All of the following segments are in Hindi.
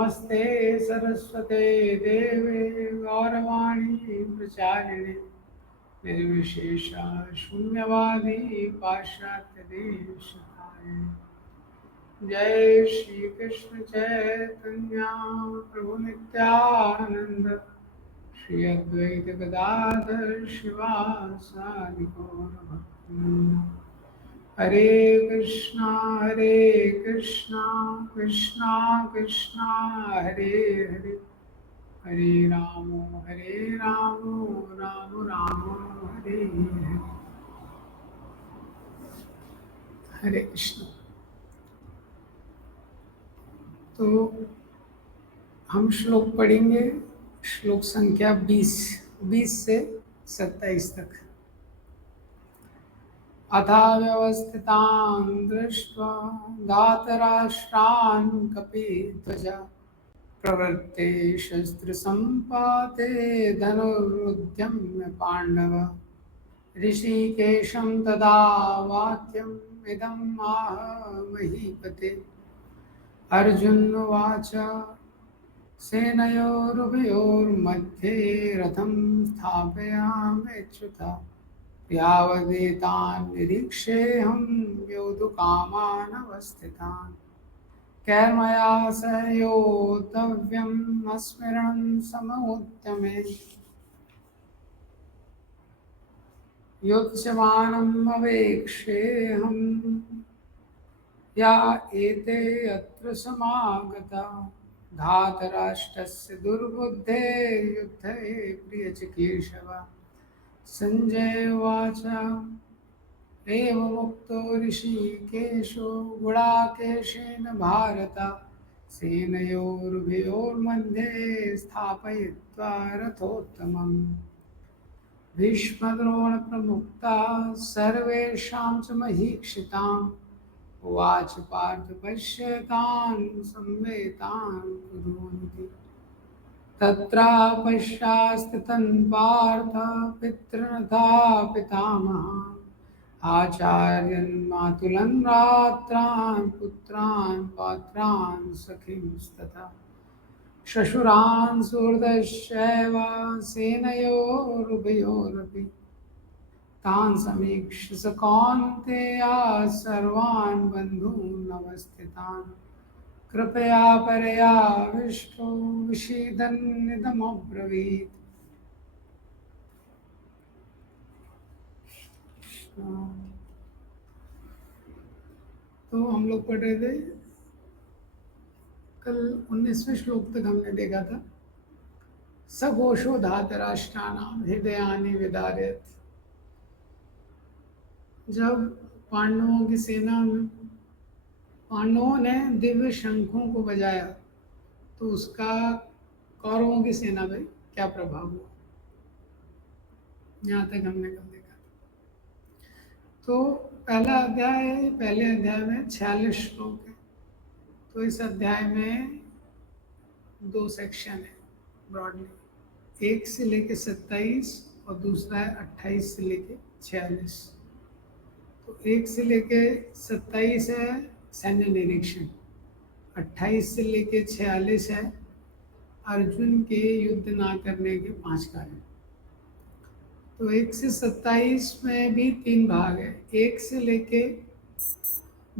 नमस्ते सरस्वते देवे गौरवाणी प्रचारिणे निर्विशेषा शून्यवादी पाश्चात्य देशकारिणे। जय श्री कृष्ण चैतन्य प्रभु नित्यानंद श्री अद्वैत गदाधर शिवासादि गौर भक्तवृंद। हरे कृष्णा कृष्णा कृष्णा हरे हरे, हरे राम राम राम हरे हरे। हरे कृष्ण। तो हम श्लोक पढ़ेंगे, श्लोक संख्या 20 से 27 तक। अथा व्यवस्थितान् दृष्ट्वा धातराष्ट्रान् कपिध्वजा प्रवृत्ते शस्त्रसम्पाते धनुरुद्यम्य पाण्डव। ऋषिकेशं तदा वाक्यम् इदम् आह महीपते। अर्जुन उवाच सेनयोरुभयोर्मध्ये रथं स्थापयाम्यच्युता। यावदेतान् निरीक्षेऽहं योद्धुकामानवस्थितान्। कैर्मया सह योद्धव्यम् अस्मिन् समोद्यमे। युत्स्यमानम् अवेक्षेऽहम् या एते अत्र समागता। धातराष्ट्रस्य दुर्बुद्धे युद्धे प्रियचिकीर्षव। संजय उवाच एवमुक्तो ऋषिकेशो गुडाकेशेन भारत। सेनयोरुभयोर्मध्ये स्थापयित्वा रथोत्तमम्। भीष्मद्रोणप्रमुक्ता सर्वेषां च महीक्षिताम्। उवाच पार्थ पश्यतान् सम्वेतान् कुर्वन्ति। तत्र पश्चास्थितं पार्थ पितृन्था पितामहान्। आचार्यन् मातुलं भ्रात्रान् पुत्रान् पौत्रान् सखींस्तथा। श्वशुरान् सुहृदश्चैव सेनयोरुभयोरपि। तान् समीक्ष्य स कौन्तेय सर्वान् बन्धून् अवस्थितान्। कृपया परयाविष्टो विषीदन्निदमब्रवीत्। तो हम लोग पढ़ रहे थे, कल 19वें श्लोक तक हमने देखा था। सघोषो धातराष्ट्राणाम हृदयानि विदारयत्। जब पांडवों की सेना में पांडवों ने दिव्य शंखों को बजाया तो उसका कौरवों की सेना में क्या प्रभाव हुआ, यहाँ तक हमने कल देखा। तो पहला अध्याय है, पहले अध्याय में 46 श्लोक है। तो इस अध्याय में 2 सेक्शन है ब्रॉडली, 1 से लेके 27 और दूसरा है 28 से लेके 46। तो 1 से लेके 27 है सैन्य निरीक्षण, 28 से लेके 46 है अर्जुन के युद्ध ना करने के 5 कारण। तो 1 से 27 में भी 3 भाग है, 1 से लेके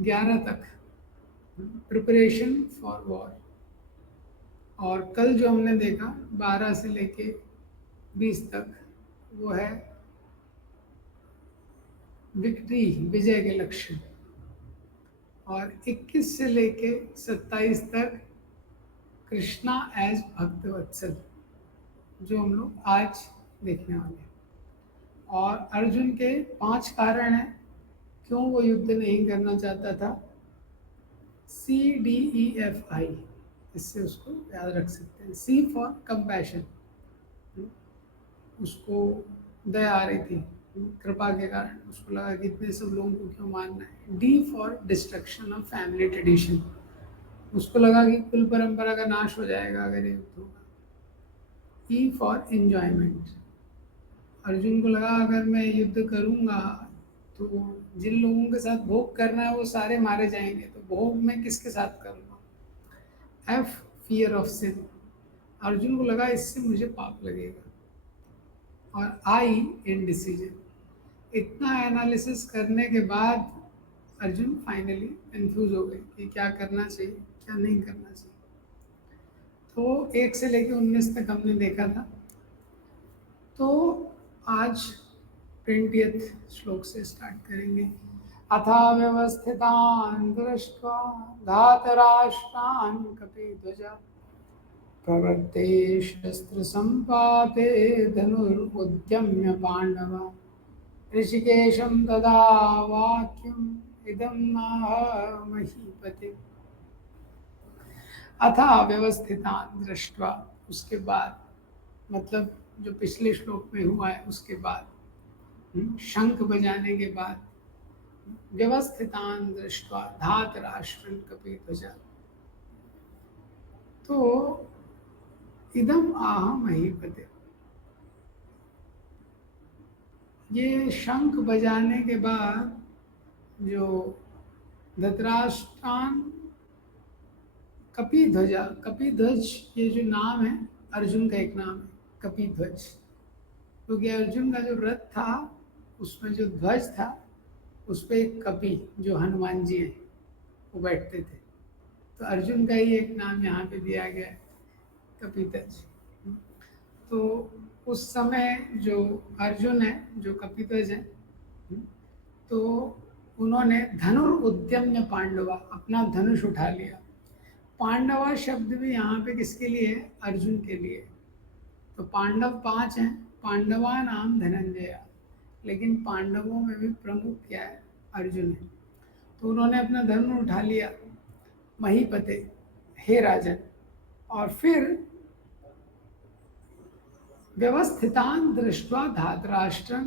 11 तक प्रिपरेशन फॉर वॉर, और कल जो हमने देखा 12 से लेके 20 तक वो है विक्ट्री, विजय के लक्ष्य। और 21 से लेके 27 तक कृष्णा एज भक्तवत्सल, जो हम लोग आज देखने वाले हैं। और अर्जुन के 5 कारण हैं क्यों वो युद्ध नहीं करना चाहता था। CDEFI, इससे उसको याद रख सकते हैं। C फॉर कंपैशन, उसको दया आ रही थी कृपा के कारण, उसको लगा कि इतने सब लोगों को क्यों मारना है। D for destruction of family tradition, उसको लगा कि कुल परंपरा का नाश हो जाएगा अगर ये युद्ध होगा। E फॉर एंजॉयमेंट, अर्जुन को लगा अगर मैं युद्ध करूंगा तो जिन लोगों के साथ भोग करना है वो सारे मारे जाएंगे, तो भोग मैं किसके साथ करूंगा। F fear of sin. Arjun को लगा इससे मुझे पाप लगेगा, और आई इन डिसीजन। इतना एनालिसिस करने के बाद अर्जुन फाइनली कंफ्यूज हो गए कि क्या करना चाहिए क्या नहीं करना चाहिए। तो 1 से लेकर 19 तक हमने देखा था। तो आज 20th श्लोक से स्टार्ट करेंगे। अथा व्यवस्थितान् दृष्ट्वा धातराष्ट्रान् कपिध्वजा प्रवृत्ते शस्त्रसम्पाते धनुरुद्यम्य पाण्डवा ऋषिकेशं तदा वाक्यम् इदं नाह महीपते। अथा व्यवस्थितान् दृष्ट्वा, उसके बाद, मतलब जो पिछले श्लोक में हुआ है उसके बाद, शंख बजाने के बाद, व्यवस्थितान् दृष्ट्वा धातराष्ट्रं कपिध्वजा, तो इदम आह महीपते, ये शंख बजाने के बाद जो धृतराष्ट्रान कपिध्वजा, कपिध्वज ये जो नाम है अर्जुन का एक नाम है कपिध्वज, क्योंकि अर्जुन का जो रथ था उसमें जो ध्वज था उस पर एक कपि जो हनुमान जी हैं वो बैठते थे, तो अर्जुन का ही एक नाम यहाँ पे दिया गया है कपिध्वज। तो उस समय जो अर्जुन है जो कपिध्वज है, तो उन्होंने धनुरुद्यम्य पांडवा, अपना धनुष उठा लिया। पांडवा शब्द भी यहाँ पे किसके लिए है? अर्जुन के लिए। तो पांडव 5 हैं, पांडवा नाम धनंजय, लेकिन पांडवों में भी प्रमुख क्या है? अर्जुन है। तो उन्होंने अपना धनुष उठा लिया, महीपते, हे राजन, और फिर व्यवस्थितान दृष्ट्वा धातराष्ट्रं,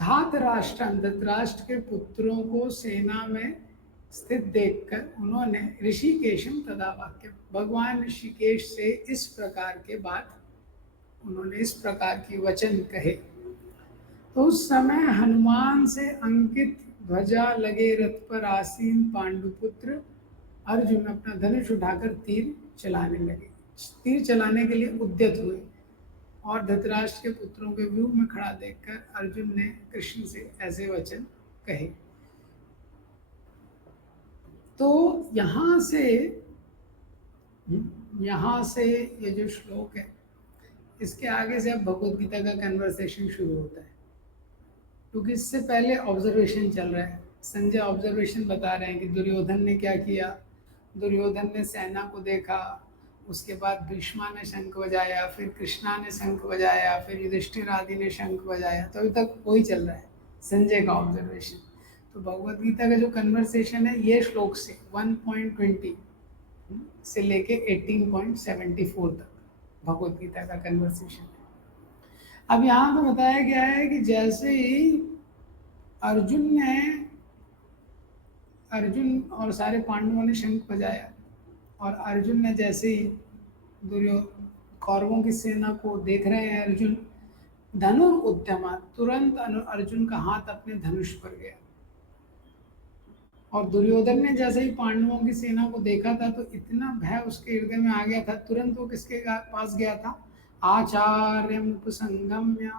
धातराष्ट्रं धृतराष्ट्र के पुत्रों को सेना में स्थित देखकर उन्होंने ऋषिकेशम तदा वाक्य, भगवान ऋषिकेश से इस प्रकार के बात, उन्होंने इस प्रकार की वचन कहे। तो उस समय हनुमान से अंकित ध्वजा लगे रथ पर आसीन पांडुपुत्र अर्जुन अपना धनुष उठाकर तीर चलाने लगे, तीर चलाने के लिए उद्यत हुए, और धृतराष्ट्र के पुत्रों के व्यूह में खड़ा देखकर अर्जुन ने कृष्ण से ऐसे वचन कहे। तो यहाँ से ये जो श्लोक है, इसके आगे से अब भगवद गीता का कन्वर्सेशन शुरू होता है, क्योंकि इससे पहले ऑब्जर्वेशन चल रहा है। संजय ऑब्जर्वेशन बता रहे हैं कि दुर्योधन ने क्या किया। दुर्योधन ने सेना को देखा, उसके बाद भीष्मा ने शंख बजाया, फिर कृष्णा ने शंख बजाया, फिर युधिष्ठिर आदि ने शंख बजाया, तो अभी तक वही चल रहा है संजय का ऑब्जर्वेशन। तो भगवद गीता का जो कन्वर्सेशन है ये श्लोक से 1.20 से लेके 18.74 तक भगवद गीता का कन्वर्सेशन है। अब यहाँ पे बताया गया है कि जैसे ही अर्जुन और सारे पांडवों ने शंख बजाया, और अर्जुन ने जैसे ही कौरवों की सेना को देख रहे हैं अर्जुन, धनुर उद्यमा, तुरंत अर्जुन का हाथ अपने धनुष पर गया, और दुर्योधन ने जैसे ही पांडवों की सेना को देखा था तो इतना भय उसके हृदय में आ गया था, तुरंत वो किसके पास गया था? आचार्यम उपसंगम्य,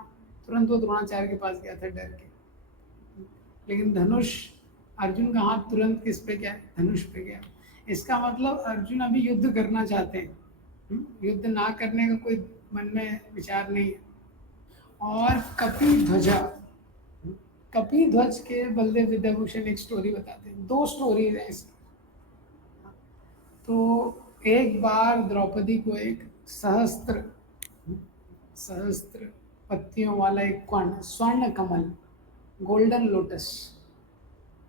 तुरंत वो द्रोणाचार्य के पास गया था डर के। लेकिन धनुष, अर्जुन का हाथ तुरंत किस पे गया? धनुष पे गया। इसका मतलब अर्जुन अभी युद्ध करना चाहते हैं, युद्ध ना करने का कोई मन में विचार नहीं है। और कपिध्वजा, कपिध्वज के बलदेव विद्याभूषण एक स्टोरी बताते हैं, 2 स्टोरीज हैं इसकी। तो एक बार द्रौपदी को एक सहस्त्र पत्तियों वाला एक कर्ण, स्वर्ण कमल, गोल्डन लोटस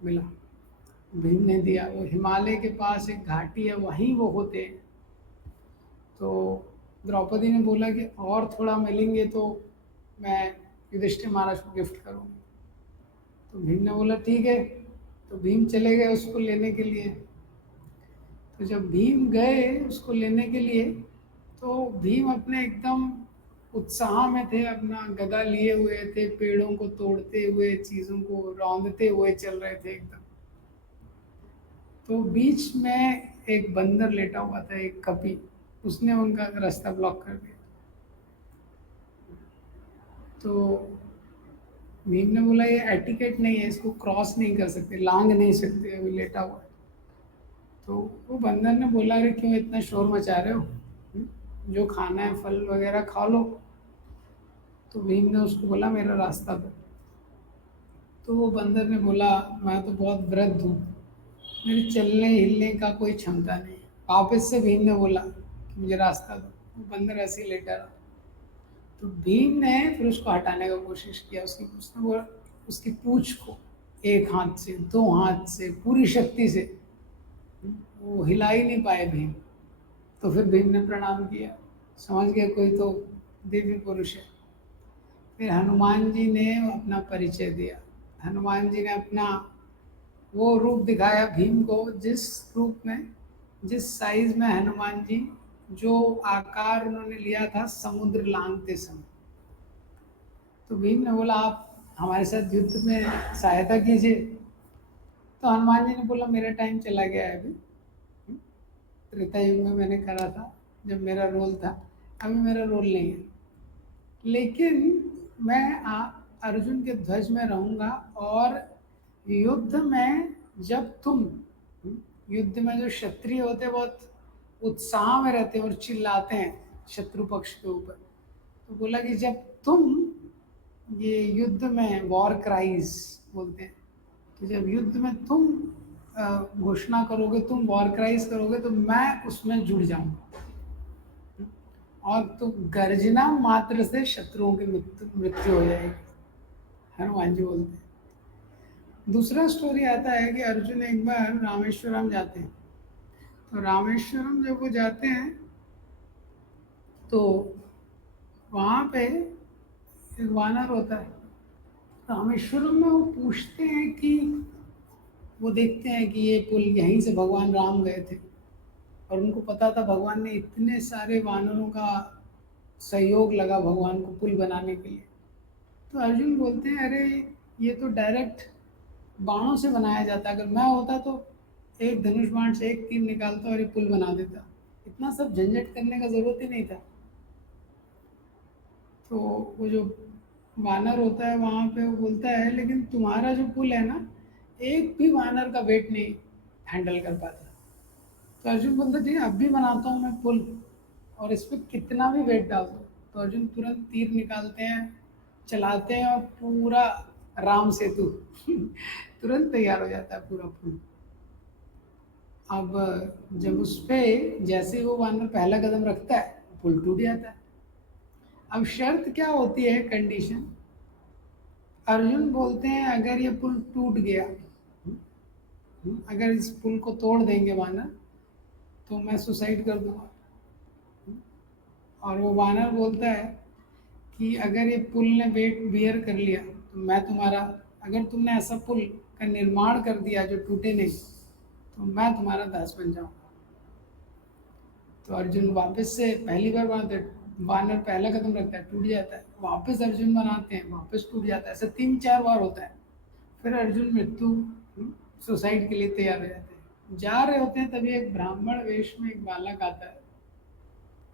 मिला, भीम ने दिया। वो हिमालय के पास एक घाटी है, वहीं वो होते हैं। तो द्रौपदी ने बोला कि और थोड़ा मिलेंगे तो मैं युधिष्ठिर महाराज को गिफ्ट करूँगी। तो भीम ने बोला ठीक है। तो भीम चले गए उसको लेने के लिए। तो जब भीम गए उसको लेने के लिए, तो भीम अपने एकदम उत्साह में थे, अपना गदा लिए हुए थे, पेड़ों को तोड़ते हुए, चीज़ों को रौंदते हुए चल रहे थे एकदम। तो बीच में एक बंदर लेटा हुआ था, एक कपि, उसने उनका रास्ता ब्लॉक कर दिया। तो भीम ने बोला ये एटिकेट नहीं है, इसको क्रॉस नहीं कर सकते, लांग नहीं सकते, अभी लेटा हुआ है। तो वो बंदर ने बोला अरे क्यों इतना शोर मचा रहे हो, जो खाना है फल वगैरह खा लो। तो भीम ने उसको बोला मेरा रास्ता दो। तो वो बंदर ने बोला मैं तो बहुत वृद्ध हूँ, मेरे चलने हिलने का कोई क्षमता नहीं है। वापस से भीम ने बोला कि मुझे रास्ता दो। वो बंदर ऐसे ही लेटा रहा। तो भीम ने फिर उसको हटाने का कोशिश किया, उसकी उसने वो उसकी पूंछ को एक हाथ से, दो हाथ से, पूरी शक्ति से, वो हिला ही नहीं पाए भीम। तो फिर भीम ने प्रणाम किया, समझ गया कोई तो दिव्य पुरुष है। फिर हनुमान जी ने अपना परिचय दिया। हनुमान जी ने अपना वो रूप दिखाया भीम को, जिस रूप में, जिस साइज में हनुमान जी, जो आकार उन्होंने लिया था समुद्र लांघते समय। तो भीम ने बोला आप हमारे साथ युद्ध में सहायता कीजिए। तो हनुमान जी ने बोला मेरा टाइम चला गया है अभी, त्रेता युग में मैंने करा था जब मेरा रोल था, अभी मेरा रोल नहीं है। लेकिन मैं अर्जुन के ध्वज में रहूंगा, और युद्ध में जब तुम, युद्ध में जो क्षत्रिय होते हैं बहुत उत्साह में रहते हैं और चिल्लाते हैं शत्रु पक्ष के ऊपर। तो बोला कि जब तुम ये युद्ध में वॉर क्राइज बोलते हैं, तो जब युद्ध में तुम घोषणा करोगे, तुम वॉर क्राइज करोगे, तो मैं उसमें जुड़ जाऊंगा, और तो गर्जना मात्र से शत्रुओं की मृत्यु मृत्यु हो जाएगी। हनुमान जी बोलते हैं। दूसरा स्टोरी आता है कि अर्जुन एक बार रामेश्वरम जाते हैं। तो रामेश्वरम जब वो जाते हैं तो वहाँ पे एक वानर होता है। रामेश्वरम में वो पूछते हैं कि, वो देखते हैं कि ये पुल यहीं से भगवान राम गए थे, और उनको पता था भगवान ने इतने सारे वानरों का सहयोग लगा भगवान को पुल बनाने के लिए। तो अर्जुन बोलते हैं अरे ये तो डायरेक्ट बाणों से बनाया जाता, अगर मैं होता तो एक धनुष बाण से एक तीर निकालता और ये पुल बना देता, इतना सब झंझट करने का जरूरत ही नहीं था। तो वो जो वानर होता है वहाँ पे वो बोलता है लेकिन तुम्हारा जो पुल है ना, एक भी वानर का वेट नहीं हैंडल कर पाता। तो अर्जुन बोलता ठीक है अब भी बनाता हूँ मैं पुल, और इस पर कितना भी वेट डाल दो। तो अर्जुन तुरंत तीर निकालते हैं, चलाते हैं, और पूरा राम सेतु तुरंत तैयार हो जाता है पूरा पुल। अब जब उस पे जैसे ही वो वानर पहला कदम रखता है, पुल टूट जाता है। अब शर्त क्या होती है, कंडीशन, अर्जुन बोलते हैं अगर ये पुल टूट गया, अगर इस पुल को तोड़ देंगे वानर, तो मैं सुसाइड कर दूंगा। और वो वानर बोलता है कि अगर ये पुल ने वेट बियर कर लिया, तो मैं तुम्हारा, अगर तुमने ऐसा पुल का निर्माण कर दिया जो टूटे नहीं, तो मैं तुम्हारा दास बन जाऊंगा। तो अर्जुन वापस से पहली बार बनाते हैं, वानर पहला कदम रखता है टूट जाता है, वापस अर्जुन बनाते हैं वापस टूट जाता है, ऐसा 3-4 बार होता है। फिर अर्जुन मृत्यु, सुसाइड के लिए तैयार हो जाते हैं। जा रहे होते हैं तभी एक ब्राह्मण वेश में एक बालक आता है,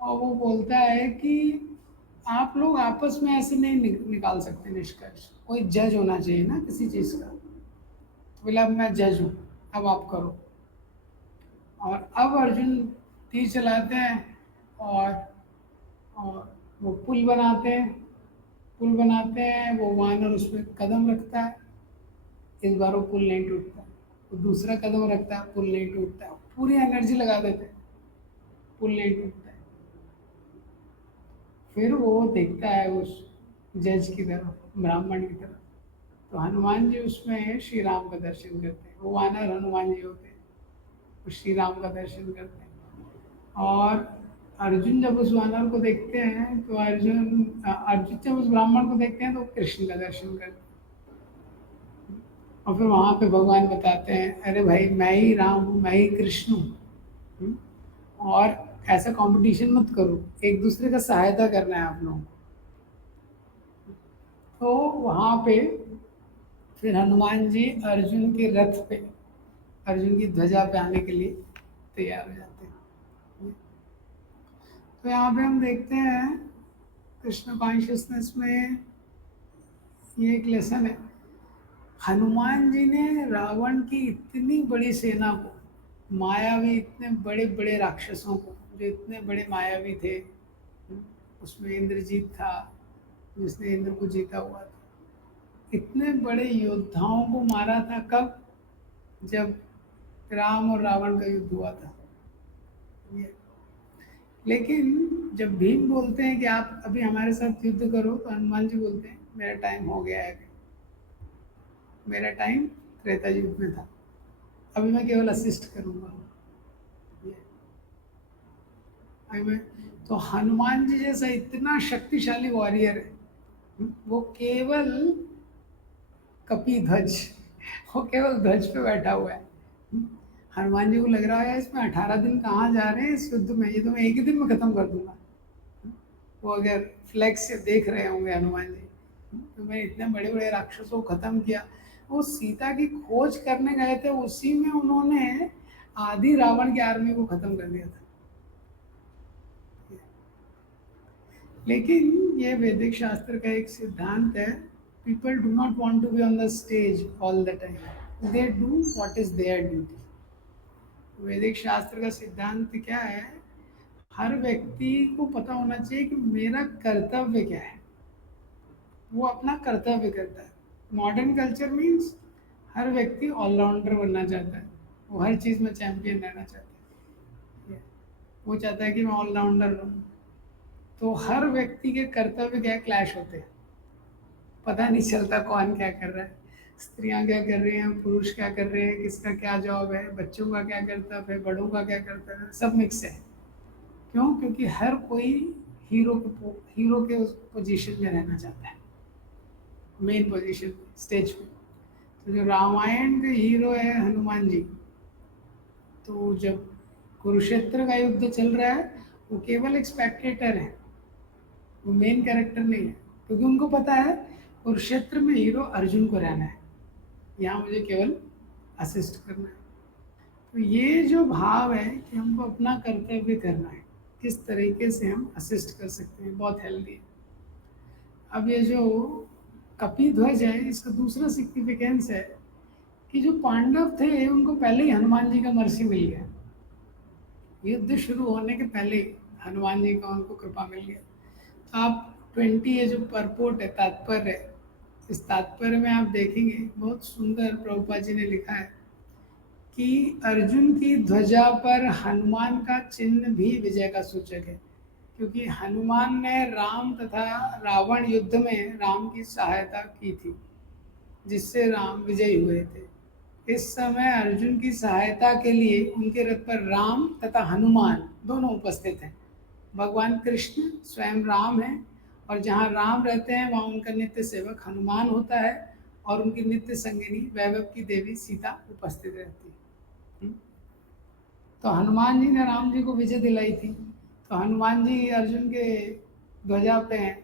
और वो बोलता है कि आप लोग आपस में ऐसे नहीं निकाल सकते निष्कर्ष, कोई जज होना चाहिए ना किसी चीज़ का। तो बोला अब मैं जज हूँ, अब आप करो। और अब अर्जुन तीर चलाते हैं, और और वो पुल बनाते हैं, पुल बनाते हैं, वो वानर उसमें कदम रखता है, इस बार वो पुल नहीं टूटता। वो दूसरा कदम रखता है, पुल नहीं टूटता, पूरी एनर्जी लगा देते हैं, पुल नहीं टूटता है। फिर वो देखता है उस जज की तरफ, ब्राह्मण की तरफ। तो हनुमान जी उसमें श्री राम का दर्शन करते हैं, वो वानर हनुमान जी होते हैं, वो श्री राम का दर्शन करते हैं। और अर्जुन जब उस वानर को देखते हैं तो अर्जुन जब उस ब्राह्मण को देखते हैं तो कृष्ण का दर्शन करते हैं। और फिर वहाँ पे भगवान बताते हैं अरे भाई मैं ही राम हूँ, मैं ही कृष्ण हूँ। और ऐसा कंपटीशन मत करो, एक दूसरे का सहायता करना है आप लोगों को। तो वहाँ पे फिर हनुमान जी अर्जुन के रथ पे, अर्जुन की ध्वजा पे आने के लिए तैयार हो जाते हैं। तो यहाँ पे हम देखते हैं कृष्ण कॉन्शियसनेस में ये एक लेसन है। हनुमान जी ने रावण की इतनी बड़ी सेना को, मायावी इतने बड़े बड़े राक्षसों को जो इतने बड़े मायावी थे, उसमें इंद्रजीत था जिसने इंद्र को जीता हुआ था, इतने बड़े योद्धाओं को मारा था। कब? जब राम और रावण का युद्ध हुआ था। लेकिन जब भीम बोलते हैं कि आप अभी हमारे साथ युद्ध करो, तो हनुमान जी बोलते हैं मेरा टाइम हो गया है, मेरा टाइम त्रेता युग में था, अभी मैं केवल असिस्ट करूंगा। अभी मैं, तो हनुमान जी जैसा इतना शक्तिशाली वॉरियर है, वो केवल कपी ध्वज, वो केवल ध्वज पे बैठा हुआ है। हनुमान जी को लग रहा है इसमें 18 दिन कहाँ जा रहे हैं इस युद्ध में, ये तो मैं एक ही दिन में खत्म कर दूंगा। वो अगर फ्लैक्स से देख रहे होंगे हनुमान जी, तो मैंने इतने बड़े बड़े राक्षसों को खत्म किया। वो सीता की खोज करने गए थे, उसी में उन्होंने आधी रावण की आर्मी को खत्म कर दिया था। लेकिन ये वैदिक शास्त्र का एक सिद्धांत है, people do not want to be on the stage all the time, they do what is their duty. वैदिक शास्त्र का सिद्धांत क्या है? हर व्यक्ति को पता होना चाहिए कि मेरा कर्तव्य क्या है, वो अपना कर्तव्य करता है। मॉडर्न कल्चर मीन्स हर व्यक्ति ऑलराउंडर बनना चाहता है, वो हर चीज़ में चैंपियन रहना चाहता है, वो चाहता है कि मैं ऑलराउंडर रहूँ। तो हर व्यक्ति के कर्तव्य क्या क्लैश होते हैं, पता नहीं चलता कौन क्या कर रहा है, स्त्रियां क्या कर रही हैं, पुरुष क्या कर रहे हैं, किसका क्या जॉब है, बच्चों का क्या कर्तव्य है, बड़ों का क्या कर्तव्य है, सब मिक्स है। क्यों? क्योंकि हर कोई हीरो के उस पोजीशन में रहना चाहता है, मेन पोजीशन स्टेज पे। तो जो रामायण के हीरो है हनुमान जी, तो जब कुरुक्षेत्र का युद्ध चल रहा है, वो केवल एक स्पेक्टेटर है, वो मेन कैरेक्टर नहीं है। क्योंकि उनको पता है कुरुक्षेत्र में हीरो अर्जुन को रहना है, यहाँ मुझे केवल असिस्ट करना है। तो ये जो भाव है कि हमको अपना कर्तव्य करना है, किस तरीके से हम असिस्ट कर सकते हैं, बहुत हेल्दी है। अब ये जो कपी ध्वज है, इसका दूसरा सिग्निफिकेंस है कि जो पांडव थे उनको पहले ही हनुमान जी का मर्सी मिल गया, युद्ध शुरू होने के पहले ही हनुमान जी का उनको कृपा मिल गया। आप 20 ये जो परपोर्ट है, तात्पर्य है, इस तात्पर्य में आप देखेंगे बहुत सुंदर प्रभुपा जी ने लिखा है कि अर्जुन की ध्वजा पर हनुमान का चिन्ह भी विजय का सूचक है, क्योंकि हनुमान ने राम तथा रावण युद्ध में राम की सहायता की थी, जिससे राम विजयी हुए थे। इस समय अर्जुन की सहायता के लिए उनके रथ पर राम तथा हनुमान दोनों उपस्थित हैं। भगवान कृष्ण स्वयं राम हैं, और जहाँ राम रहते हैं वहाँ उनका नित्य सेवक हनुमान होता है, और उनकी नित्य संगिनी वैभव की देवी सीता उपस्थित रहती है। तो हनुमान जी ने राम जी को विजय दिलाई थी, तो हनुमान जी अर्जुन के ध्वजा पे हैं,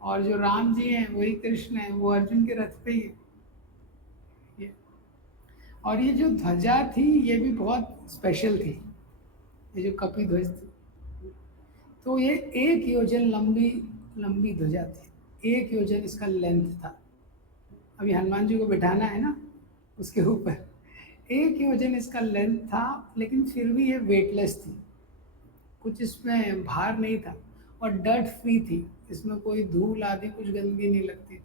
और जो राम जी हैं वही कृष्ण हैं, वो अर्जुन के रथ पे ही है। और ये जो ध्वजा थी ये भी बहुत स्पेशल थी, ये जो कपि ध्वज थी, तो ये 1 योजन लंबी लंबी ध्वजा थी, 1 योजन इसका लेंथ था। अभी हनुमान जी को बिठाना है ना उसके ऊपर, 1 योजन इसका लेंथ था, लेकिन फिर भी ये वेटलेस थी, कुछ इसमें भार नहीं था, और डर्ट फ्री थी, इसमें कोई धूल आदि कुछ गंदगी नहीं लगती थी।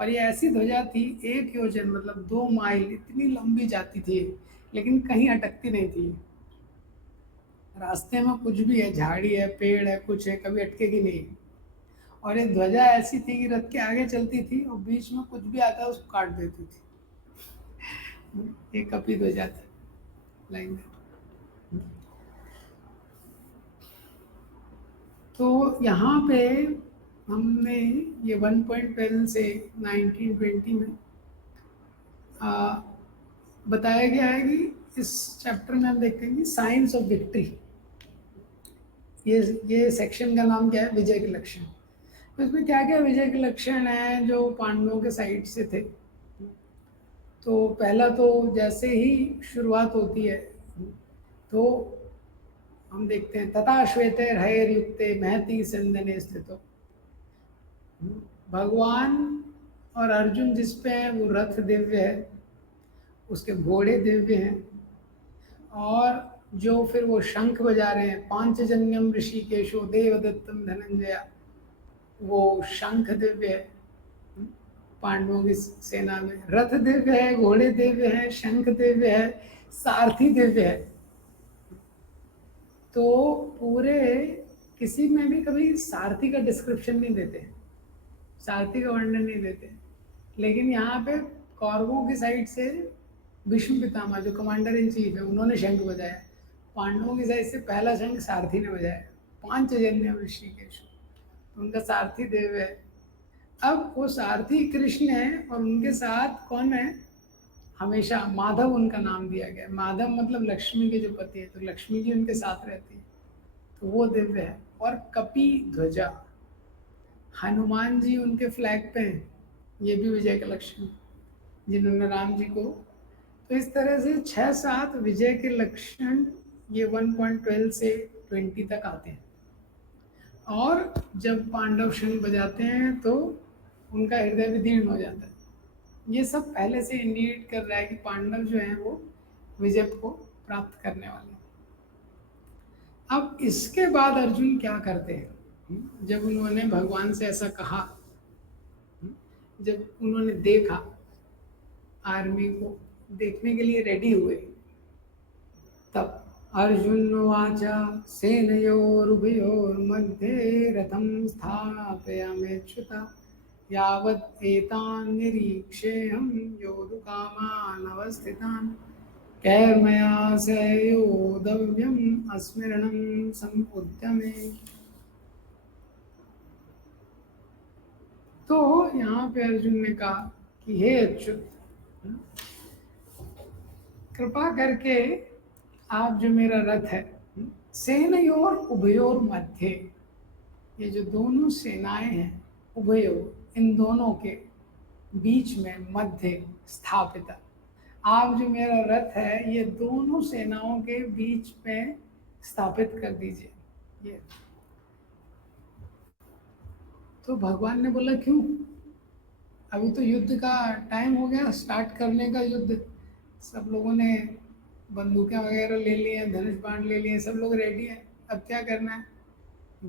और ये ऐसी ध्वजा थी, 1 योजन मतलब 2 माइल इतनी लंबी जाती थी, लेकिन कहीं अटकती नहीं थी। रास्ते में कुछ भी है, झाड़ी है, पेड़ है, कुछ है, कभी अटकेगी नहीं। और ये ध्वजा ऐसी थी कि रथ के आगे चलती थी और बीच में कुछ भी आता है उसको काट देती थी। ये कपि ध्वजा थी, लाइन में। तो यहाँ पे हमने ये 1.12 से 1920 में आ, बताया गया है कि इस चैप्टर में हम देखते हैं कि साइंस ऑफ विक्ट्री, ये सेक्शन का नाम क्या है? विजय के लक्षण। तो इसमें क्या क्या विजय के लक्षण हैं जो पांडवों के साइड से थे? तो पहला तो जैसे ही शुरुआत होती है, तो हम देखते हैं तथा श्वेते हयर युक्ते महती संदने स्थितो। भगवान और अर्जुन जिस पे है वो रथ दिव्य है, उसके घोड़े दिव्य हैं, और जो फिर वो शंख बजा रहे हैं, पांचजन्यम ऋषिकेशो देवदत्तम धनंजया, वो शंख दिव्य है। पांडवों की सेना में रथ दिव्य है, घोड़े दिव्य है, शंख दिव्य है, सारथी दिव्य है। तो पूरे किसी में भी कभी सारथी का डिस्क्रिप्शन नहीं देते, सारथी का वर्णन नहीं देते, लेकिन यहाँ पे कौरवों की साइड से भीष्म पितामह जो कमांडर इन चीफ है उन्होंने शंख बजाया, पांडवों की साइड से पहला शंख सारथी ने बजाया, पांचजन्य ऋषिकेश, उनका सारथी देव है। अब वो सारथी कृष्ण है और उनके साथ कौन है, हमेशा माधव उनका नाम दिया गया, माधव मतलब लक्ष्मी के जो पति है, तो लक्ष्मी जी उनके साथ रहती है, तो वो दिव्य है। और कपि ध्वजा, हनुमान जी उनके फ्लैग पे हैं, ये भी विजय का लक्षण, जिन्होंने राम जी को, तो इस तरह से 6-7 विजय के लक्षण ये 1.12 से 20 तक आते हैं। और जब पांडव शंख बजाते हैं तो उनका हृदय विदीर्ण हो जाता है। ये सब पहले से इंडिकेट कर रहा है कि पांडव जो हैं वो विजय को प्राप्त करने वाले हैं। अब इसके बाद अर्जुन क्या करते हैं, जब उन्होंने भगवान से ऐसा कहा, जब उन्होंने देखा, आर्मी को देखने के लिए रेडी हुए, तब अर्जुन उवाच सेनयोरुभयोर्मध्ये रथं स्थापयाम्युत यावत् एतान् निरीक्षेऽहं योद्धुकामान् अवस्थितान् कैर्मया स योद्धव्यम् अस्मिरणं समुद्यमे। तो यहाँ पे अर्जुन ने कहा कि हे अच्युत, कृपा करके आप जो मेरा रथ है, सेनयोर उभयोर मध्य, ये जो दोनों सेनाएं हैं, उभयोर इन दोनों के बीच में मध्य स्थापित, आप जो मेरा रथ है ये दोनों सेनाओं के बीच में स्थापित कर दीजिए। ये तो भगवान ने बोला क्यों, अभी तो युद्ध का टाइम हो गया, स्टार्ट करने का युद्ध, सब लोगों ने बंदूकें वगैरह ले ली हैं, धनुष बाण ले लिए, सब लोग रेडी हैं, अब क्या करना है।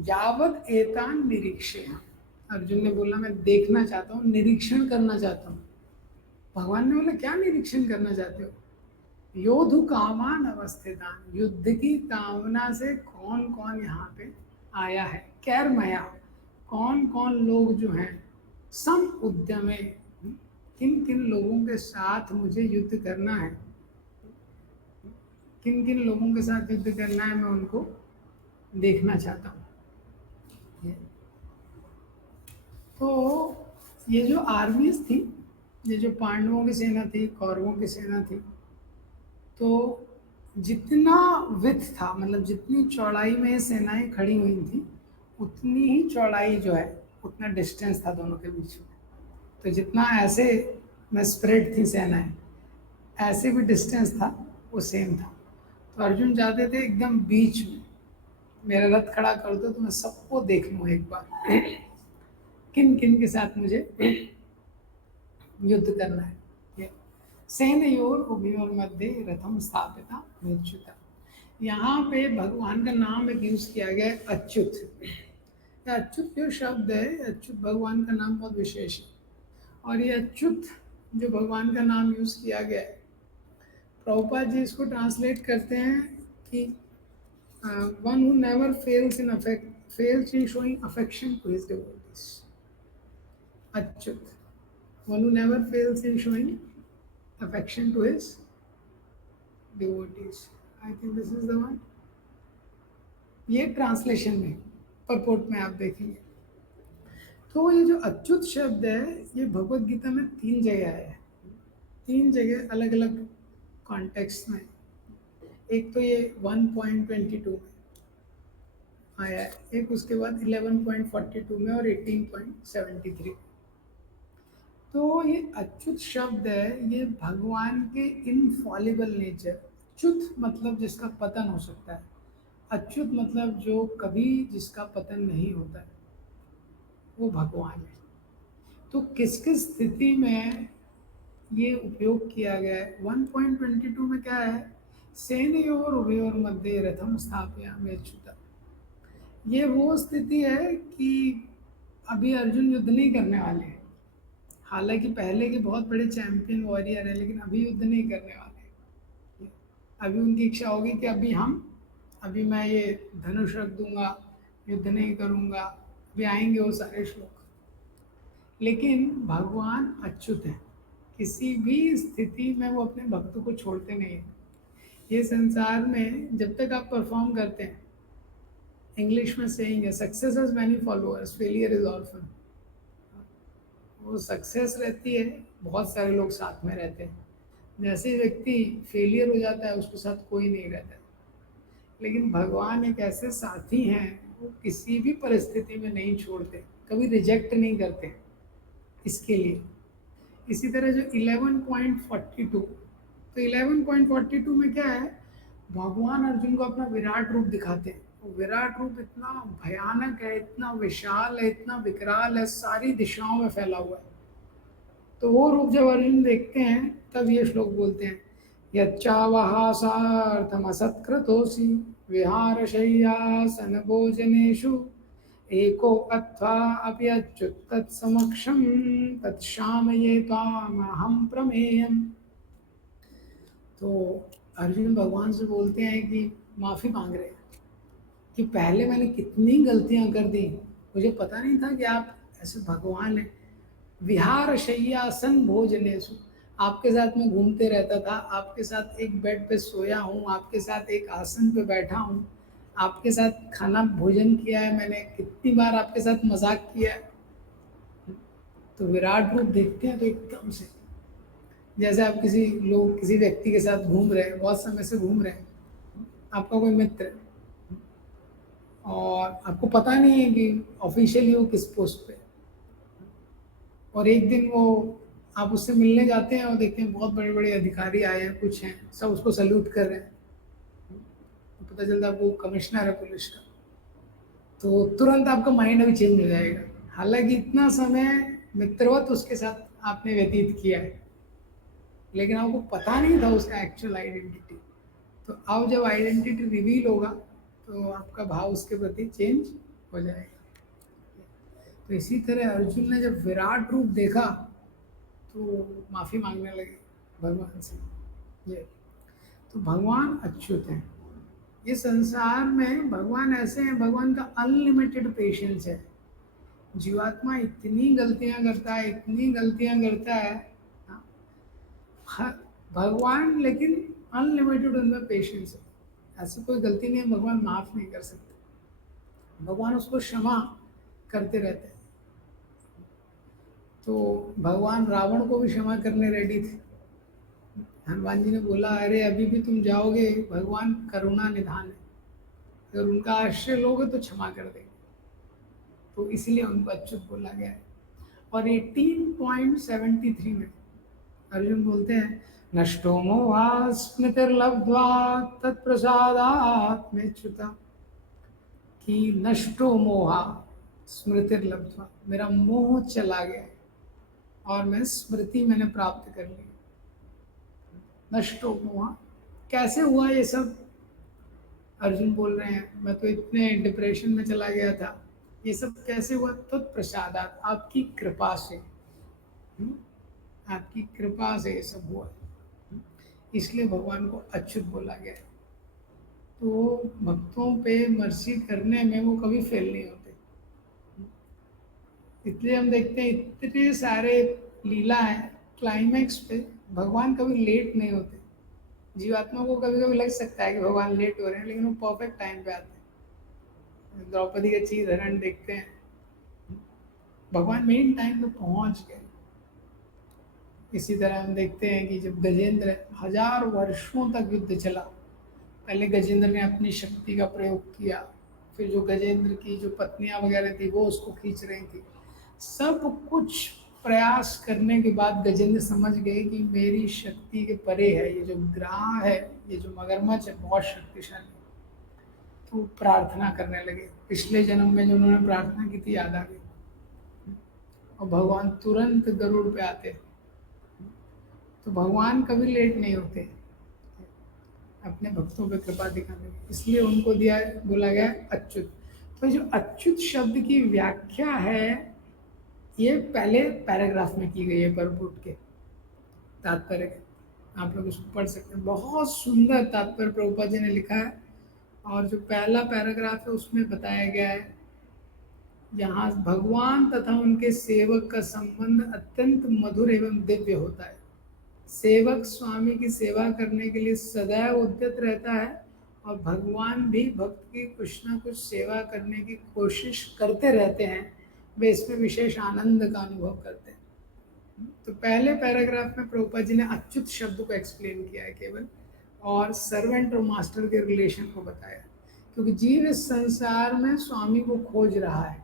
यावत एतान निरीक्षे, अर्जुन ने बोला मैं देखना चाहता हूँ, निरीक्षण करना चाहता हूँ। भगवान ने बोला क्या निरीक्षण करना चाहते हो, योद्धु कामान अवस्थितान, युद्ध की कामना से कौन कौन यहाँ पे आया है, कैरमया, कौन कौन लोग जो हैं, सम उद्यमे, किन किन लोगों के साथ मुझे युद्ध करना है, किन किन लोगों के साथ युद्ध करना है, मैं उनको देखना चाहता हूँ। तो ये जो आर्मीज थी, ये जो पांडवों की सेना थी, कौरवों की सेना थी, तो जितना विड्थ था, मतलब जितनी चौड़ाई में ये सेनाएं खड़ी हुई थी, उतनी ही चौड़ाई जो है, उतना डिस्टेंस था दोनों के बीच में। तो जितना ऐसे में स्प्रेड थी सेनाएं, ऐसे भी डिस्टेंस था, वो सेम था। तो अर्जुन चाहते थे एकदम बीच में मेरा रथ खड़ा कर दो तो मैं सबको देख लूँ एक बार, किन किन के साथ मुझे युद्ध करना है। सेनयोर उभयोर मध्य रथम स्थापिता निश्चिता, यहाँ पे भगवान का नाम एक यूज किया गया है अच्युत। अच्युत जो शब्द है, अच्युत भगवान का नाम बहुत विशेष है, और ये अच्युत जो भगवान का नाम यूज किया गया है, प्रभुपाद जी इसको ट्रांसलेट करते हैं कि one who never fails in showing affection to his devotees. Achyut, one who never fails in showing affection to his devotees. I think this is the one. ये ट्रांसलेशन में, परपोर्ट में आप देखेंगे। तो ये जो अच्युत शब्द है, ये भगवत गीता में 3 जगह आया है, 3 जगह अलग अलग कॉन्टेक्स्ट में। एक तो ये 1.22 में आया है, एक उसके बाद 11.42 में और 18.73। तो ये अच्युत शब्द है, ये भगवान के इनफॉलिबल नेचर, च्युत मतलब जिसका पतन हो सकता है, अच्युत मतलब जो कभी जिसका पतन नहीं होता है, वो भगवान है। तो किस किस स्थिति में ये उपयोग किया गया है? 1.22 में क्या है? सेनयोर उभयोर मध्य रथम स्थापयामि अच्युत। ये वो स्थिति है कि अभी अर्जुन युद्ध नहीं करने वाले हैं। हालांकि पहले के बहुत बड़े चैंपियन वॉरियर हैं, लेकिन अभी युद्ध नहीं करने वाले। अभी उनकी इच्छा होगी कि अभी मैं ये धनुष रख दूंगा, युद्ध नहीं करूंगा। अभी आएंगे वो सारे श्लोक। लेकिन भगवान अच्युत है, किसी भी स्थिति में वो अपने भक्तों को छोड़ते नहीं हैं। ये संसार में जब तक आप परफॉर्म करते हैं, इंग्लिश में सेइंग है, success has many followers, failure is orphan. वो सक्सेस रहती है, बहुत सारे लोग साथ में रहते हैं। जैसे ही व्यक्ति फेलियर हो जाता है, उसके साथ कोई नहीं रहता है। लेकिन भगवान एक ऐसे साथी हैं, वो किसी भी परिस्थिति में नहीं छोड़ते, कभी रिजेक्ट नहीं करते इसके लिए। इसी तरह जो 11.42, तो 11.42 में क्या है? भगवान अर्जुन को अपना विराट रूप दिखाते हैं। वो विराट रूप इतना भयानक है, इतना विशाल है, इतना विकराल है, सारी दिशाओं में फैला हुआ है। तो वो रूप जब अर्जुन देखते हैं, तब ये श्लोक बोलते हैं, यच्चावहासार्थमसत्कृतोऽसि विहारशय्यासन भोजनेषु एको अत्वा अपि अच्युत तत्समक्षं तत्क्षामये त्वामहं प्रमेयम्। तो अर्जुन भगवान से बोलते हैं कि माफ़ी मांग रहे हैं कि पहले मैंने कितनी गलतियां कर दी, मुझे पता नहीं था कि आप ऐसे भगवान हैं। विहार शय्यासन भोजनेषु, आपके साथ मैं घूमते रहता था, आपके साथ एक बेड पे सोया हूँ, आपके साथ एक आसन पे बैठा हूँ, आपके साथ खाना भोजन किया है मैंने, कितनी बार आपके साथ मजाक किया है। तो विराट रूप देखते हैं तो एकदम से, जैसे आप किसी व्यक्ति के साथ घूम रहे हैं, बहुत समय से घूम रहे हैं, आपका कोई मित्र है, और आपको पता नहीं है कि ऑफिशियली वो किस पोस्ट पे, और एक दिन वो आप उससे मिलने जाते हैं और देखते हैं बहुत बड़े बड़े अधिकारी आए हैं, कुछ हैं, सब उसको सल्यूट कर रहे हैं। तो पता चलता है वो कमिश्नर है पुलिस का। तो तुरंत आपका माइंड अभी चेंज हो जाएगा, हालांकि इतना समय मित्रवत उसके साथ आपने व्यतीत किया है, लेकिन आपको पता नहीं था उसका एक्चुअल आइडेंटिटी। तो अब जब आइडेंटिटी रिवील होगा, तो आपका भाव उसके प्रति चेंज हो जाएगा। तो इसी तरह अर्जुन ने जब विराट रूप देखा, तो माफ़ी मांगने लगे भगवान से। ये तो भगवान अच्युत हैं। ये संसार में भगवान ऐसे हैं, भगवान का अनलिमिटेड पेशेंस है। जीवात्मा इतनी गलतियां करता है, इतनी गलतियां करता है, हाँ, भगवान लेकिन अनलिमिटेड उनमें पेशेंस है। ऐसी कोई गलती नहीं है भगवान माफ़ नहीं कर सकते, भगवान उसको क्षमा करते रहते हैं। तो भगवान रावण को भी क्षमा करने रेडी थे। हनुमान जी ने बोला, अरे अभी भी तुम जाओगे, भगवान करुणा निधान है, अगर उनका आश्रय लोगे तो क्षमा कर देंगे। तो इसलिए उनको अच्युत बोला गया है। और 18.73 में अर्जुन बोलते हैं, नष्टो मोहा स्मृतिर्लब्ध्वा तत्प्रसादात् मेच्युता। कि नष्टो मोहा स्मृतिर्लब्ध्वा, मेरा मोह चला गया और मैं स्मृति मैंने प्राप्त कर ली। नष्टो मोहा, कैसे हुआ ये सब? अर्जुन बोल रहे हैं, मैं तो इतने डिप्रेशन में चला गया था, ये सब कैसे हुआ? तत्प्रसादात्, आपकी कृपा से। आपकी कृपा से ये सब हुआ, इसलिए भगवान को अच्युत बोला गया है। तो भक्तों पे मर्सी करने में वो कभी फेल नहीं होते। इसलिए हम देखते हैं इतने सारे लीला है, क्लाइमैक्स पे भगवान कभी लेट नहीं होते। जीवात्मा को कभी कभी लग सकता है कि भगवान लेट हो रहे हैं, लेकिन वो परफेक्ट टाइम पे आते हैं। द्रौपदी का चीर हरण देखते हैं, भगवान मेन टाइम पे पहुंच गए। इसी तरह हम देखते हैं कि जब गजेंद्र 1000 वर्षों तक युद्ध चला, पहले गजेंद्र ने अपनी शक्ति का प्रयोग किया, फिर जो गजेंद्र की जो पत्नियां वगैरह थी वो उसको खींच रही थी। सब कुछ प्रयास करने के बाद गजेंद्र समझ गए कि मेरी शक्ति के परे है, ये जो ग्राह है, ये जो मगरमच्छ है, बहुत शक्तिशाली। तो प्रार्थना करने लगे, पिछले जन्म में जो उन्होंने प्रार्थना की थी याद आ गई, और भगवान तुरंत गरुड़ पे आते। तो भगवान कभी लेट नहीं होते अपने भक्तों पे कृपा दिखाने में, इसलिए उनको दिया, बोला गया अच्युत। तो जो अच्युत शब्द की व्याख्या है ये पहले पैराग्राफ में की गई है पurport के तात्पर्य के, आप लोग उसको पढ़ सकते हैं, बहुत सुंदर तात्पर्य प्रभुपाद जी ने लिखा है। और जो पहला पैराग्राफ है उसमें बताया गया है, यहाँ भगवान तथा उनके सेवक का संबंध अत्यंत मधुर एवं दिव्य होता है। सेवक स्वामी की सेवा करने के लिए सदैव उद्यत रहता है और भगवान भी भक्त की कुछ ना कुछ सेवा करने की कोशिश करते रहते हैं, वे इसमें विशेष आनंद का अनुभव करते हैं। तो पहले पैराग्राफ में प्रभुपाद जी ने अच्युत शब्द को एक्सप्लेन किया है केवल, और सर्वेंट और मास्टर के रिलेशन को बताया, क्योंकि जीव इस संसार में स्वामी को खोज रहा है।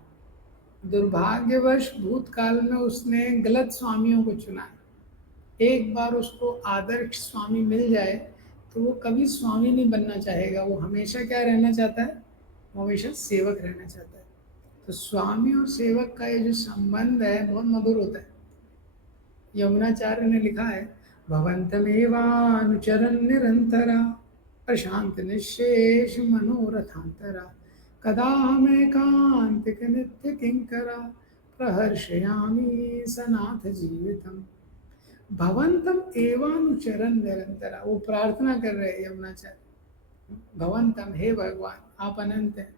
दुर्भाग्यवश भूतकाल में उसने गलत स्वामियों को चुना है। एक बार उसको आदर्श स्वामी मिल जाए तो वो कभी स्वामी नहीं बनना चाहेगा, वो हमेशा क्या रहना चाहता है, वो हमेशा सेवक रहना चाहता है। तो स्वामी और सेवक का ये जो संबंध है बहुत मधुर होता है। यमुनाचार्य ने लिखा है, भवन्तमेवानुचरन् निरन्तरा प्रशांत निशेष मनोरथांतरा कदाहमेकान्तिक नित्य किंकरा प्रहर्षयामि सनाथ जीवितम। भवंतम एवानुचरन निरंतरा, वो प्रार्थना कर रहे हैं यमुनाचार्य, भवंतम, हे भगवान आप अनंत हैं,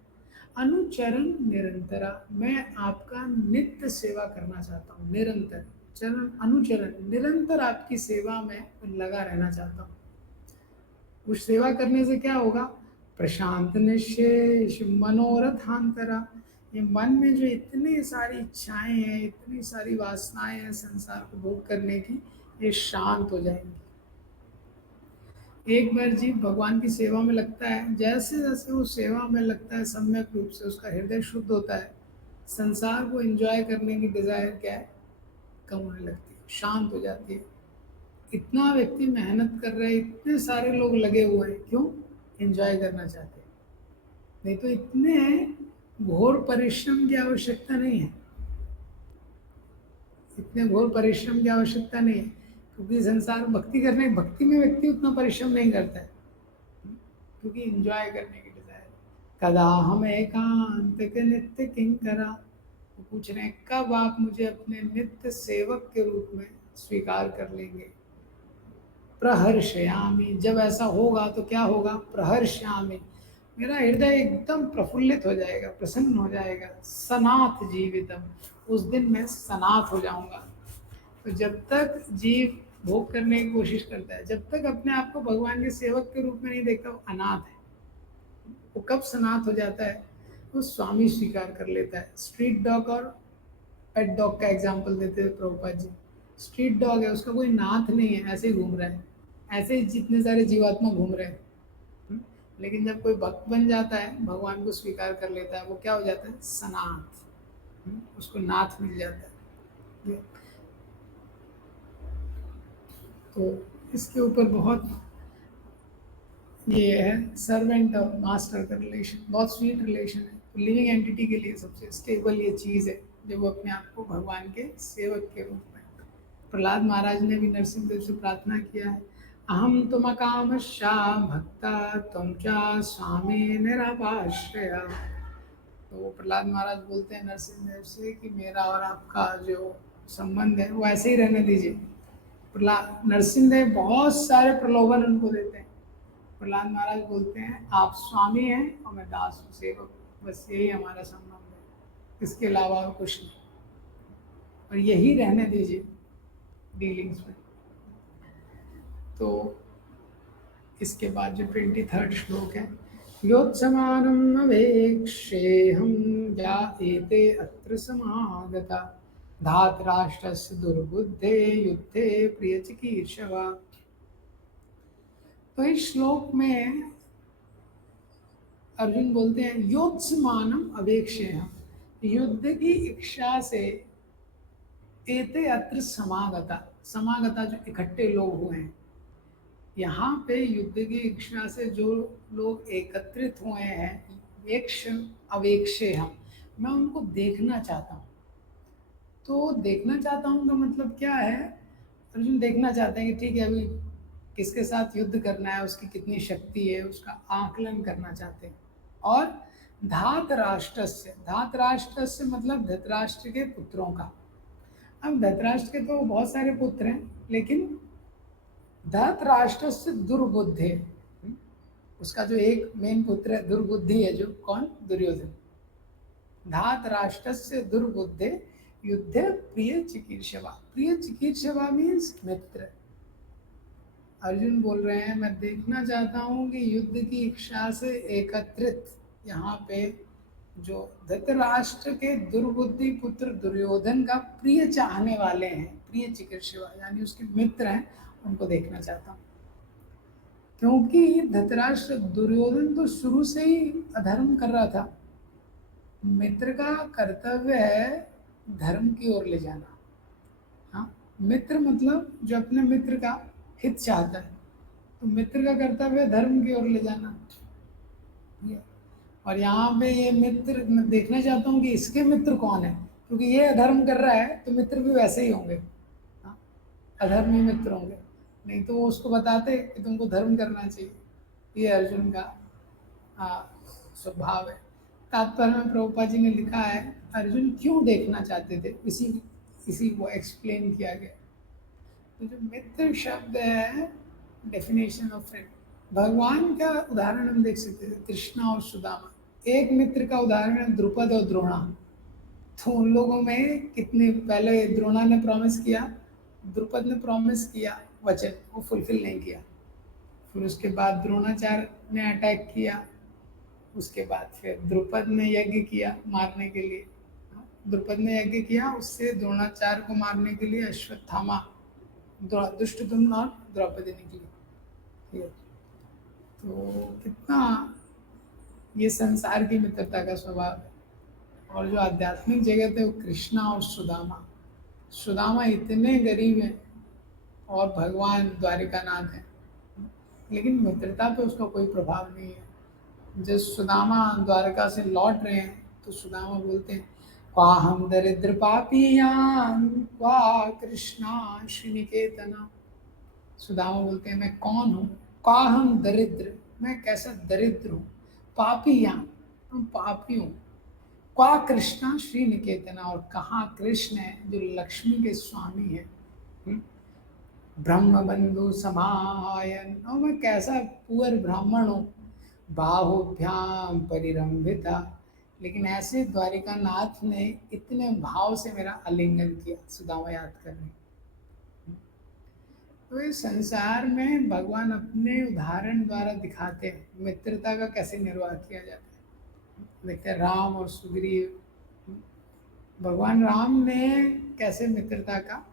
अनुचरण निरंतरा, मैं आपका नित्य सेवा करना चाहता हूँ, निरंतर चरण अनुचरण, निरंतर आपकी सेवा में लगा रहना चाहता हूँ। उस सेवा करने से क्या होगा, प्रशांत निशेष मनोरथांतरा, ये मन में जो इतनी सारी इच्छाएं हैं, इतनी सारी वासनाएं हैं संसार को भोग करने की, ये शांत हो जाएंगी। एक बार जीव भगवान की सेवा में लगता है, जैसे जैसे वो सेवा में लगता है सम्यक रूप से उसका हृदय शुद्ध होता है, संसार को एंजॉय करने की डिजायर क्या है, कम होने लगती है, शांत हो जाती है। इतना व्यक्ति मेहनत कर रहे हैं, इतने सारे लोग लगे हुए हैं, क्यों, एंजॉय करना चाहते हैं। नहीं तो इतने घोर परिश्रम की आवश्यकता नहीं है, इतने घोर परिश्रम की आवश्यकता नहीं है, क्योंकि संसार भक्ति करने, भक्ति में व्यक्ति उतना परिश्रम नहीं करता है, क्योंकि एंजॉय करने की डिजायर। कदा हम एकांत के नित्य किंकरा, वो पूछ रहे हैं कब आप मुझे अपने नित्य सेवक के रूप में स्वीकार कर लेंगे। प्रहर्षयामि, जब ऐसा होगा तो क्या होगा, प्रहर्षयामि, मेरा हृदय एकदम प्रफुल्लित हो जाएगा, प्रसन्न हो जाएगा। सनाथ जीवितम, उस दिन मैं सनाथ हो जाऊंगा। तो जब तक जीव भोग करने की कोशिश करता है, जब तक अपने आप को भगवान के सेवक के रूप में नहीं देखता, वो अनाथ है। वो कब सनाथ हो जाता है, वो स्वामी स्वीकार कर लेता है। स्ट्रीट डॉग और पेट डॉग का एग्जाम्पल देते हैं प्रभुपाद जी। स्ट्रीट डॉग है, उसका कोई नाथ नहीं है, ऐसे ही घूम रहा है, ऐसे ही जितने सारे जीवात्मा घूम रहे हैं। लेकिन जब कोई भक्त बन जाता है, भगवान को स्वीकार कर लेता है, वो क्या हो जाता है, सनाथ, उसको नाथ मिल जाता है। तो इसके ऊपर बहुत ये है, सर्वेंट और मास्टर का रिलेशन बहुत स्वीट रिलेशन है। तो लिविंग एंटिटी के लिए सबसे स्टेबल ये चीज़ है, जब वो अपने आप को भगवान के सेवक के रूप में। प्रहलाद महाराज ने भी नरसिंहदेव से प्रार्थना किया है, अहम तुम कामशा भक्ता तुम चा स्वामी निरापाश्रया। तो वो प्रहलाद महाराज बोलते हैं नरसिंहदेव से कि मेरा और आपका जो संबंध है वो ऐसे ही रहने दीजिए। प्रहलाद, नरसिंहदेव बहुत सारे प्रलोभन उनको देते हैं, प्रहलाद महाराज बोलते हैं आप स्वामी हैं और मैं दास हूँ, सेवक हूँ, बस यही हमारा संबंध है, इसके अलावा और कुछ नहीं, और यही रहने दीजिए डीलिंग्स में। तो इसके बाद जो 23rd श्लोक है, योत्समानम अवेक्षेहम या एते अत्र समागता धातराष्ट्रस्य दुर्बुद्धे युद्धे प्रिय चिकीर्षवा। तो इस श्लोक में अर्जुन बोलते हैं योत्समानम अवेक्षेहम, युद्ध की इच्छा से, एते अत्र समागता, समागता जो इकट्ठे लोग हुए हैं, यहाँ पे युद्ध की इच्छा से जो लोग एकत्रित हुए हैं, वेक्ष अवेक्षे हम, मैं उनको देखना चाहता हूँ। तो देखना चाहता हूँ का मतलब क्या है? अर्जुन देखना चाहते हैं कि ठीक है अभी किसके साथ युद्ध करना है, उसकी कितनी शक्ति है, उसका आकलन करना चाहते हैं। और धातराष्ट्र से मतलब धृतराष्ट्र के पुत्रों का। अब धृतराष्ट्र के तो बहुत सारे पुत्र हैं, लेकिन धृतराष्ट्र से दुर्बुद्धे, उसका जो एक मेन पुत्र है दुर्बुद्धि है, जो कौन? दुर्योधन। धातराष्ट्र से दुर्बुद्धे युद्ध प्रिय चिकीर्षवा। प्रिय चिकीर्षवा मीन्स मित्र। अर्जुन बोल रहे हैं मैं देखना चाहता हूँ कि युद्ध की इच्छा से एकत्रित यहाँ पे जो धृतराष्ट्र के दुर्बुद्धि पुत्र दुर्योधन का प्रिय चाहने वाले हैं, प्रिय चिकीर्षवा यानी उसके मित्र हैं, उनको देखना चाहता हूँ। क्योंकि धृतराष्ट्र दुर्योधन तो शुरू से ही अधर्म कर रहा था। मित्र का कर्तव्य है धर्म की ओर ले जाना। हाँ, मित्र मतलब जो अपने मित्र का हित चाहता है, तो मित्र का कर्तव्य है धर्म की ओर ले जाना। और यहाँ पे ये मित्र, मैं देखना चाहता हूँ कि इसके मित्र कौन है, क्योंकि ये अधर्म कर रहा है तो मित्र भी वैसे ही होंगे। हाँ, अधर्मी मित्र होंगे, नहीं तो वो उसको बताते कि तुमको धर्म करना चाहिए। ये अर्जुन का स्वभाव है। तात्पर्य में प्रभुपाद जी ने लिखा है अर्जुन क्यों देखना चाहते थे, इसी को एक्सप्लेन किया गया। तो जो मित्र शब्द है, डेफिनेशन ऑफ फ्रेंड, भगवान का उदाहरण हम देख सकते थे, कृष्णा और सुदामा। एक मित्र का उदाहरण है द्रुपद और द्रोणा। तो उन लोगों में कितने, पहले द्रोणा ने प्रॉमिस किया, द्रुपद ने प्रॉमिस किया वचन, वो फुलफिल नहीं किया। फिर उसके बाद द्रोणाचार्य ने अटैक किया, उसके बाद फिर द्रुपद ने यज्ञ किया मारने के लिए। द्रुपद ने यज्ञ किया, उससे द्रोणाचार्य को मारने के लिए अश्वत्थामा, दुष्टदुम्न और द्रौपदी निकली। ठीक है, तो कितना ये संसार की मित्रता का स्वभाव है। और जो आध्यात्मिक जगत है वो कृष्णा और सुदामा। सुदामा इतने गरीब हैं और भगवान द्वारिकानाथ हैं, लेकिन मित्रता पे उसका कोई प्रभाव नहीं है। जब सुदामा द्वारका से लौट रहे हैं तो सुदामा बोलते हैं क्वा हम दरिद्र पापियान क्वा कृष्णा श्रीनिकेतना। सुदामा बोलते हैं मैं कौन हूँ, क्वा हम दरिद्र, मैं कैसा दरिद्र हूँ, पापियान, हम पापी हूँ, क्वा कृष्णा श्री निकेतना, और कहाँ कृष्ण है जो लक्ष्मी के स्वामी है, ब्रह्म बंधु समायन, और मैं कैसा पुअर ब्राह्मण हूँ, बाहुभ्याम परिरंभिता, लेकिन ऐसे द्वारिका नाथ ने इतने भाव से मेरा आलिंगन किया। सुदामा याद कर रहे हैं। तो इस संसार में भगवान अपने उदाहरण द्वारा दिखाते हैं मित्रता का कैसे निर्वाह किया जाता है। देखते हैं राम और सुग्रीव, भगवान राम ने कैसे मित्रता का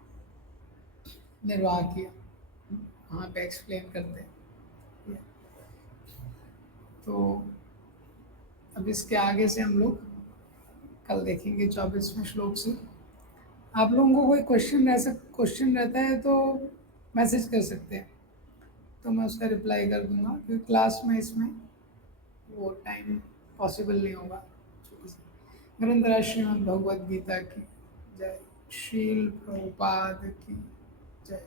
निर्वाह किया, वहाँ पे एक्सप्लेन करते हैं। तो अब इसके आगे से हम लोग कल देखेंगे 24वें श्लोक से। आप लोगों को कोई क्वेश्चन रहता है तो मैसेज कर सकते हैं, तो मैं उसका रिप्लाई कर दूंगा, क्योंकि क्लास में इसमें वो टाइम पॉसिबल नहीं होगा। ग्रंथराज श्रीमद् भगवद गीता की जय, श्रील प्रभुपाद की जय।